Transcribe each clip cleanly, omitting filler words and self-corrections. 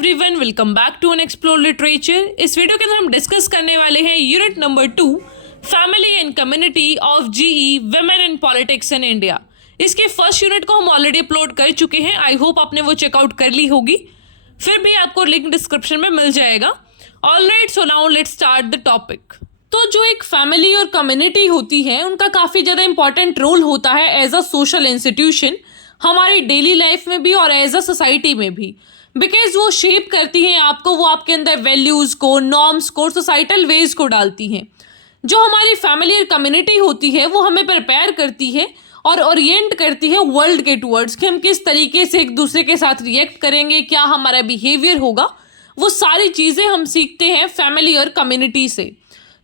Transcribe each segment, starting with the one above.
Everyone, welcome back to an explore literature. इस वीडियो के अंदर हम डिस्कस करने वाले हैं unit number 2 family and community of GE women in politics in India. इसके फर्स्ट यूनिट को हम ऑलरेडी अपलोड कर चुके हैं। आई होप आपने वो चेकआउट कर ली होगी, फिर भी आपको लिंक डिस्क्रिप्शन में मिल जाएगा। Alright, so now let's start the topic. तो जो एक फैमिली और कम्युनिटी होती है उनका काफ़ी ज़्यादा इंपॉर्टेंट रोल होता है एज अ सोशल इंस्टीट्यूशन, हमारी डेली लाइफ में भी और एज अ सोसाइटी में भी, बिकॉज वो शेप करती हैं आपको, वो आपके अंदर वैल्यूज़ को, नॉर्म्स को, सोसाइटल वेज को डालती हैं। जो हमारी फैमिली और कम्युनिटी होती है वो हमें प्रिपेयर करती है और ओरिएंट करती है वर्ल्ड के टूवर्ड्स कि हम किस तरीके से एक दूसरे के साथ रिएक्ट करेंगे, क्या हमारा बिहेवियर होगा। वो सारी चीज़ें हम सीखते हैं फैमिली और कम्युनिटी से।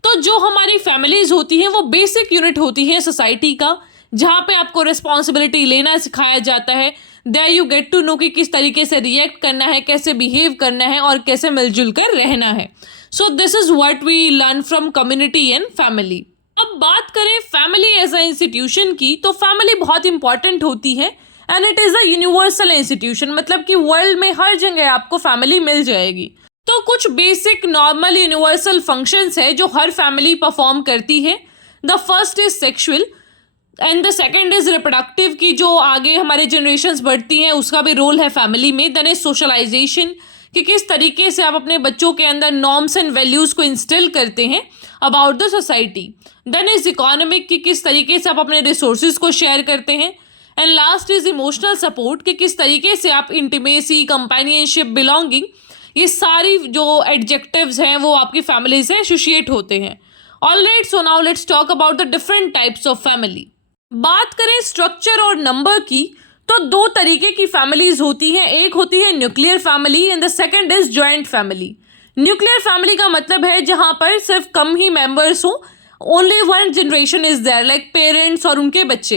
तो जो हमारी फैमिलीज होती हैं वो बेसिक यूनिट होती है सोसाइटी का, जहाँ पे आपको रिस्पॉन्सिबिलिटी लेना सिखाया जाता है। There you get to know कि किस तरीके से रिएक्ट करना है, कैसे बिहेव करना है और कैसे मिलजुल कर रहना है। So this is what we learn from community and family. अब बात करें फैमिली एज अ इंस्टीट्यूशन की, तो फैमिली बहुत इंपॉर्टेंट होती है and it is a universal institution, मतलब कि वर्ल्ड में हर जगह आपको फैमिली मिल जाएगी। तो कुछ बेसिक नॉर्मल यूनिवर्सल फंक्शंस है जो हर फैमिली परफॉर्म करती है। The first is sexual and the second is reproductive, की जो आगे हमारे जनरेशन्स बढ़ती हैं उसका भी रोल है फैमिली में। देन इज सोशलाइजेशन, कि किस तरीके से आप अपने बच्चों के अंदर नॉर्म्स एंड वैल्यूज़ को इंस्टिल करते हैं about the society. Then is economic, कि किस तरीके से आप अपने रिसोर्सेज को शेयर करते हैं। And last is emotional support, कि किस तरीके से आप इंटीमेसी, कंपेनियनशिप, बिलोंगिंग, ये सारी जो एडजेक्टिव्स हैं वो आपकी फैमिली से एसोसिएट होते हैं। Alright, so now let's talk about the different types of family. बात करें स्ट्रक्चर और नंबर की, तो दो तरीके की फैमिलीज होती हैं। एक होती है nuclear family and the second is joint family. Nuclear family का मतलब है जहां पर सिर्फ कम ही मेंबर्स हो, only one generation is there, like parents और उनके बच्चे।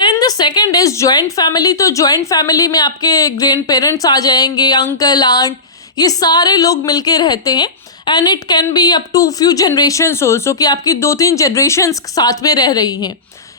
And the second is joint family. तो जॉइंट फैमिली में आपके ग्रैंड पेरेंट्स आ जाएंगे, अंकल, आंट, ये सारे लोग मिलके रहते हैं। And it can be up to few generations also, कि आपकी 2-3 जनरेशन्स साथ में रह रही हैं।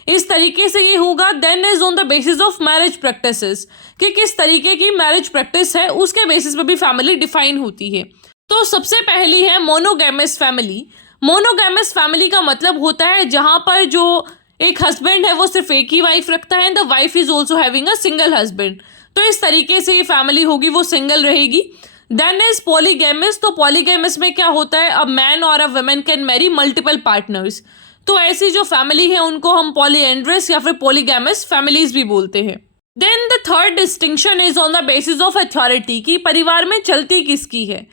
इस तरीके से ये होगा। Then is on the basis of marriage practices, कि किस तरीके की मैरिज प्रैक्टिस है उसके बेसिस पे भी फैमिली डिफाइन होती है। तो सबसे पहली है मोनोगैमस फैमिली। मोनोगैमस फैमिली का मतलब होता है जहाँ पर जो एक हस्बैंड है वो सिर्फ एक ही वाइफ रखता है, the wife is also having a single husband. तो इस तरीके से ये फैमिली होगी, वो सिंगल रहेगी। Then is polygamous. तो पॉलीगैमस में क्या होता है, अ मैन और a woman can marry multiple partners. तो ऐसी जो फैमिली है उनको हम पॉलीएंड्रस या फिर पॉलीगैमस फैमिलीज भी बोलते हैं। Then the third distinction is on the basis of authority, की परिवार में चलती किसकी है।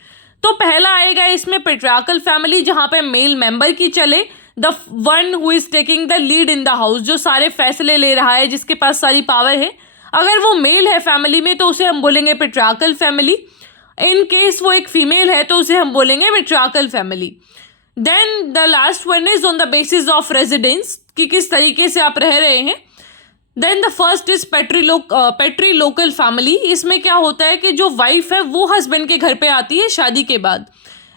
तो पहला आएगा इसमें पेट्रियार्कल फैमिली, जहाँ पे मेल मेंबर की चले, the one who is taking the lead in the house, जो सारे फैसले ले रहा है, जिसके पास सारी पावर है। अगर वो मेल है फैमिली में तो उसे हम बोलेंगे पेट्रियार्कल फैमिली। इन केस वो एक फीमेल है तो उसे हम बोलेंगे matriarchal family. Then the last one is on the basis of residence, कि किस तरीके से आप रह रहे हैं। Then the first is patrilocal family. इसमें क्या होता है कि जो वाइफ है वो हस्बैंड के घर पे आती है शादी के बाद।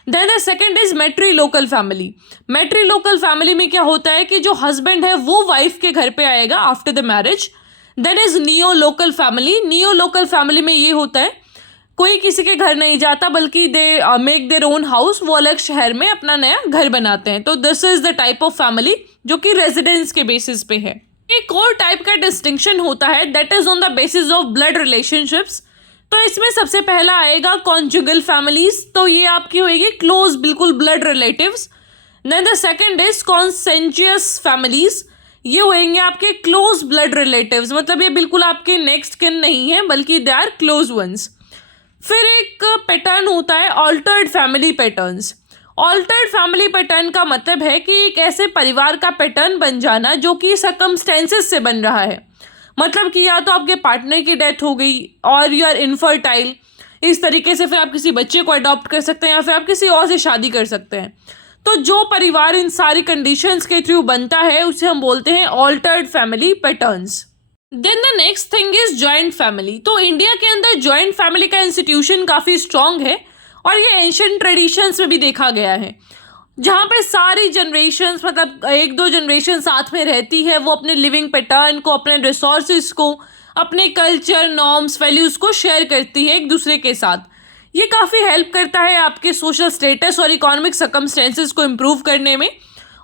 Then the second is matrilocal family. Matrilocal family में क्या होता है कि जो हस्बैंड है वो वाइफ के घर पे आएगा after the marriage. Then is neolocal family. Neolocal family में ये होता है कोई किसी के घर नहीं जाता, बल्कि they make their own house, वो अलग शहर में अपना नया घर बनाते हैं। तो this is the type of family जो कि रेजिडेंस के बेसिस पे है। एक और टाइप का डिस्टिंक्शन होता है, that is on the basis of blood relationships. तो इसमें सबसे पहला आएगा कॉन्जुगल फैमिलीज। तो ये आपकी होगी क्लोज, बिल्कुल blood relatives. Then the second is consanguineous families. ये होंगे आपके क्लोज ब्लड रिलेटिव्स, मतलब ये बिल्कुल आपके नेक्स्ट किन नहीं है, बल्कि दे आर क्लोज वंस। फिर एक पैटर्न होता है altered family patterns. Altered family pattern का मतलब है कि एक ऐसे परिवार का पैटर्न बन जाना जो कि सर्कमस्टेंसेस से बन रहा है। मतलब कि या तो आपके पार्टनर की डेथ हो गई और यू आर इनफर्टाइल, इस तरीके से फिर आप किसी बच्चे को अडॉप्ट कर सकते हैं या फिर आप किसी और से शादी कर सकते हैं। तो जो परिवार इन सारी कंडीशंस के थ्रू बनता है उसे हम बोलते हैं altered family patterns. Then the next thing is joint family. तो इंडिया के अंदर जॉइंट फैमिली का इंस्टीट्यूशन काफ़ी स्ट्रॉन्ग है और ये एंशिएंट ट्रेडिशंस में भी देखा गया है, जहाँ पे सारी जनरेशन्स, मतलब 1-2 जनरेशन साथ में रहती है, वो अपने लिविंग पैटर्न को, अपने रिसोर्सेज को, अपने कल्चर, नॉर्म्स, वैल्यूज़ को शेयर करती है एक दूसरे के साथ। ये काफ़ी हेल्प करता है आपके सोशल स्टेटस और इकोनॉमिक सर्कमस्टेंसेस को इम्प्रूव करने में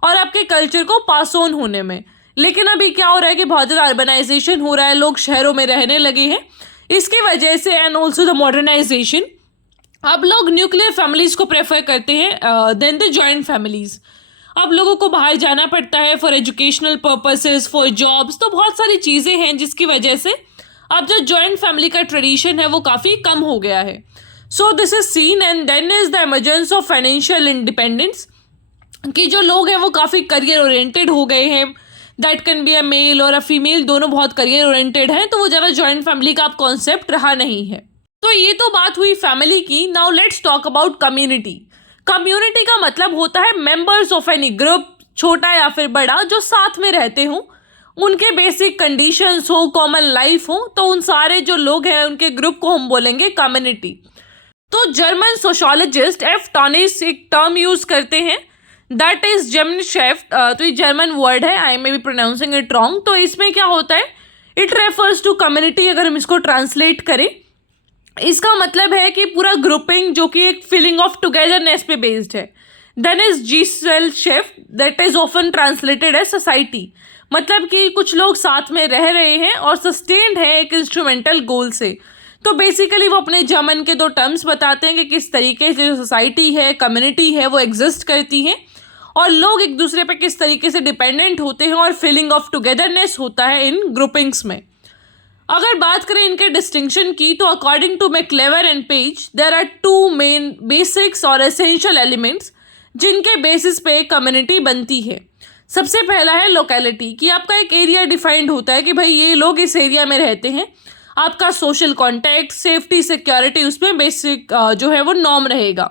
और आपके कल्चर को पास ऑन होने में। लेकिन अभी क्या हो रहा है कि बहुत ज़्यादा अर्बनाइजेशन हो रहा है, लोग शहरों में रहने लगे हैं, इसकी वजह से एंड ऑल्सो द मॉडर्नाइजेशन, अब लोग न्यूक्लियर फैमिलीज़ को प्रेफर करते हैं देन द जॉइंट फैमिलीज़। अब लोगों को बाहर जाना पड़ता है for educational purposes, for jobs, तो बहुत सारी चीज़ें हैं जिसकी वजह से अब जो जॉइंट फैमिली का ट्रेडिशन है वो काफ़ी कम हो गया है। So this is seen and then is the emergence of financial independence, कि जो लोग हैं वो काफ़ी करियर ओरिएंटेड हो गए हैं, that can be a male और अ फीमेल, दोनों बहुत करियर ओरिएंटेड हैं, तो वो ज़्यादा जॉइंट फैमिली का अब कॉन्सेप्ट रहा नहीं है। तो ये तो बात हुई फैमिली की। Now let's talk about community. Community का मतलब होता है मेंबर्स ऑफ एनी ग्रुप, छोटा या फिर बड़ा, जो साथ में रहते हों, उनके बेसिक कंडीशंस हो, कॉमन लाइफ हो, तो उन सारे जो लोग हैं उनके ग्रुप को हम बोलेंगे कम्युनिटी। तो जर्मन सोशोलॉजिस्ट एफ टॉनिस एक टर्म यूज करते हैं, दैट इज जेमनशेफ्ट। तो ये जर्मन वर्ड है, I may be pronouncing it wrong. तो इसमें क्या होता है, इट रेफर्स टू कम्युनिटी। अगर हम इसको ट्रांसलेट करें, इसका मतलब है कि पूरा ग्रुपिंग जो कि एक फीलिंग ऑफ टुगेदरनेस पे बेस्ड है। Then is gesellschaft, that is often translated as society. मतलब कि कुछ लोग साथ में रह रहे हैं और सस्टेन्ड है एक इंस्ट्रूमेंटल गोल से। तो बेसिकली वो अपने जर्मन के दो टर्म्स बताते हैं कि किस तरीके से जो सोसाइटी है, कम्युनिटी है, वो एग्जिस्ट करती है और लोग एक दूसरे पे किस तरीके से डिपेंडेंट होते हैं और फीलिंग ऑफ टुगेदरनेस होता है इन ग्रुपिंग्स में। अगर बात करें इनके डिस्टिंक्शन की, तो according to MacIver and Page, there are two main basics और एसेंशियल एलिमेंट्स जिनके बेसिस पे कम्युनिटी बनती है। सबसे पहला है लोकेलिटी, कि आपका एक एरिया डिफाइंड होता है कि भाई ये लोग इस एरिया में रहते हैं। आपका सोशल कॉन्टैक्ट, सेफ्टी, सिक्योरिटी, उसमें बेसिक जो है वो नॉर्म रहेगा।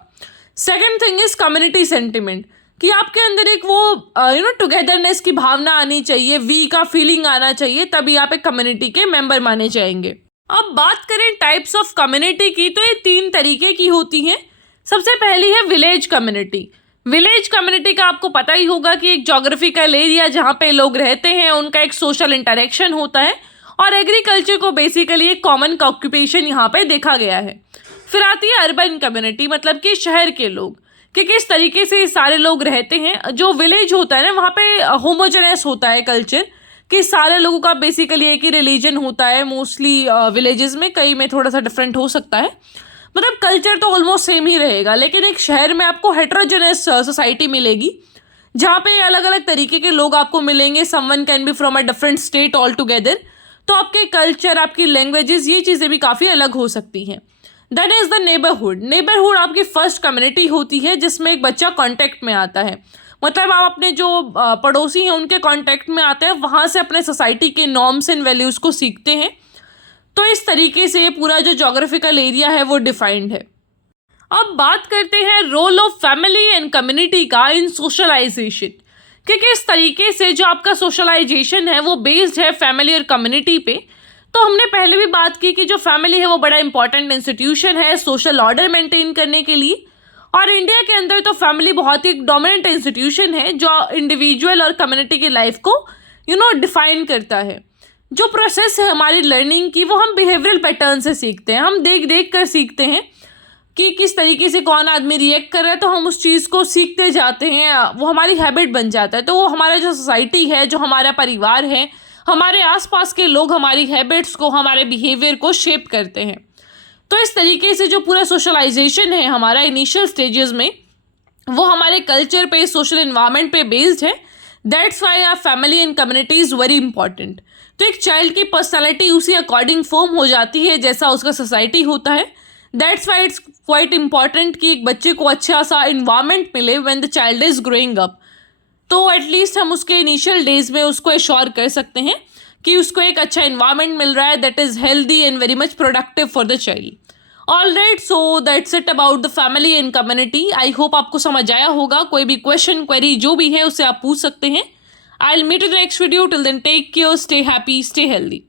Second thing is community sentiment, कि आपके अंदर एक वो टुगेदरनेस की भावना आनी चाहिए, वी का फीलिंग आना चाहिए, तभी आप एक कम्युनिटी के मेंबर माने जाएंगे। अब बात करें टाइप्स ऑफ कम्युनिटी की, तो ये 3 तरीके की होती हैं। सबसे पहली है विलेज कम्युनिटी। विलेज कम्युनिटी का आपको पता ही होगा कि एक ज्योग्राफिकल एरिया जहाँ पे लोग रहते हैं, उनका एक सोशल इंटरेक्शन होता है और एग्रीकल्चर को बेसिकली एक कॉमन का ऑक्यूपेशन यहाँ पे देखा गया है। फिर आती है अर्बन कम्युनिटी, मतलब कि शहर के लोग, कि किस तरीके से ये सारे लोग रहते हैं। जो विलेज होता है ना, वहाँ पे होमोजेनस होता है कल्चर, कि सारे लोगों का बेसिकली एक ही रिलीजन होता है मोस्टली विलेजेस में, कई में थोड़ा सा डिफरेंट हो सकता है, मतलब कल्चर तो ऑलमोस्ट सेम ही रहेगा। लेकिन एक शहर में आपको हेट्रोजेनस सोसाइटी मिलेगी, जहाँ पे अलग अलग तरीके के लोग आपको मिलेंगे। Someone can be from a different state all together, तो आपके कल्चर, आपकी लैंग्वेजेस, ये चीज़ें भी काफ़ी अलग हो सकती हैं। That is the neighbourhood. Neighbourhood आपकी फर्स्ट कम्युनिटी होती है जिसमें एक बच्चा कॉन्टैक्ट में आता है, मतलब आप अपने जो पड़ोसी हैं उनके कॉन्टैक्ट में आते हैं, वहाँ से अपने सोसाइटी के नॉर्म्स एंड वैल्यूज़ को सीखते हैं। तो इस तरीके से पूरा जो ज्योग्राफिकल एरिया है वो डिफाइंड है। अब बात करते हैं role of family and community का इन सोशलाइजेशन, कि किस तरीके से जो आपका सोशलाइजेशन है वो बेस्ड है फैमिली और कम्युनिटी पे। तो हमने पहले भी बात की कि जो फैमिली है वो बड़ा इंपॉर्टेंट इंस्टीट्यूशन है सोशल ऑर्डर मेंटेन करने के लिए, और इंडिया के अंदर तो फैमिली बहुत ही डोमिनेंट इंस्टीट्यूशन है जो इंडिविजुअल और कम्युनिटी की लाइफ को डिफाइन करता है। जो प्रोसेस है हमारी लर्निंग की, वो हम बिहेवियरल पैटर्न से सीखते हैं, हम देख देख कर सीखते हैं कि किस तरीके से कौन आदमी रिएक्ट कर रहा है, तो हम उस चीज़ को सीखते जाते हैं, वो हमारी हैबिट बन जाता है। तो वो हमारा जो सोसाइटी है, जो हमारा परिवार है, हमारे आसपास के लोग हमारी हैबिट्स को, हमारे बिहेवियर को शेप करते हैं। तो इस तरीके से जो पूरा सोशलाइजेशन है हमारा इनिशियल स्टेजेस में, वो हमारे कल्चर पे, सोशल इन्वायरमेंट पे बेस्ड है। That's why our family and community is very important. तो एक चाइल्ड की पर्सनैलिटी उसी अकॉर्डिंग फॉर्म हो जाती है जैसा उसका सोसाइटी होता है। That's why it's quite important कि एक बच्चे को अच्छा सा इन्वायरमेंट मिले when the child is growing up. तो एटलीस्ट हम उसके इनिशियल डेज में उसको एश्योर कर सकते हैं कि उसको एक अच्छा इन्वायरमेंट मिल रहा है that is healthy and very much productive for the child. Alright, so that's it about the family and community. I hope आपको समझ आया होगा। कोई भी क्वेश्चन, क्वेरी जो भी है उससे आप पूछ सकते हैं। I'll meet you in the next video. Till then, take care, stay happy, stay healthy.